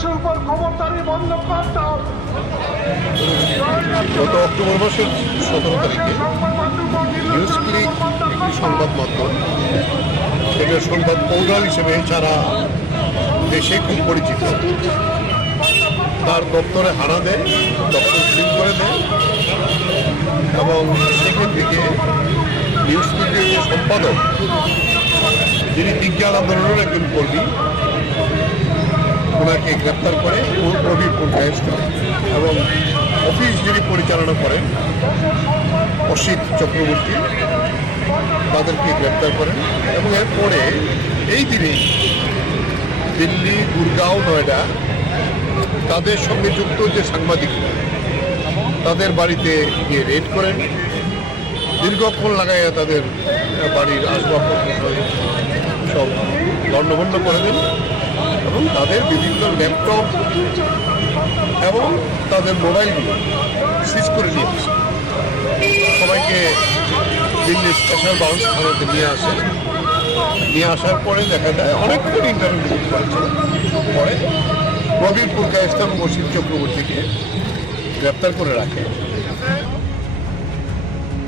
শিল্পের খবরদারি বন্ধ করতে হবে। গত অক্টোবর মাসের 17 তারিখে নিউজ ক্লিক একটি সংবাদ মাধ্যম, এটা সংবাদ পোর্টাল হিসেবে সারা দেশে খুব পরিচিত, তার দপ্তরে হানা দেয়, দপ্তর সিল করে দেয় এবং সেখান থেকে নিউজ ক্লিকের যে সম্পাদক, যিনি বিজ্ঞান আন্দোলনের একজন কর্মী, ওনাকে গ্রেপ্তার করে রবিপুর কায়েস্ত এবং অফিস যিনি পরিচালনা করেন অসিত চক্রবর্তী, তাদেরকে গ্রেপ্তার করেন এবং এরপরে এই দিনে দিল্লি, গুরগাঁও, নয়ডা তাদের সঙ্গে যুক্ত যে সাংবাদিকরা, তাদের বাড়িতে গিয়ে রেড করেন, দীর্ঘক্ষণ লাগাইয়া তাদের বাড়ির আসবাবপত্র সব লণ্ডভণ্ড করে দেন এবং তাদের বিভিন্ন ল্যাপটপ এবং তাদের মোবাইলগুলো সিজ করে নিয়ে আসে। সবাইকে দিল্লি স্পেশাল ব্রাঞ্চ থানাতে নিয়ে আসার পরে দেখা যায় অনেকক্ষণ ইন্টারভিউ করেছিল। পরে রবিপুর কায়েস্ত এবং অসিত চক্রবর্তীকে গ্রেপ্তার করে রাখে।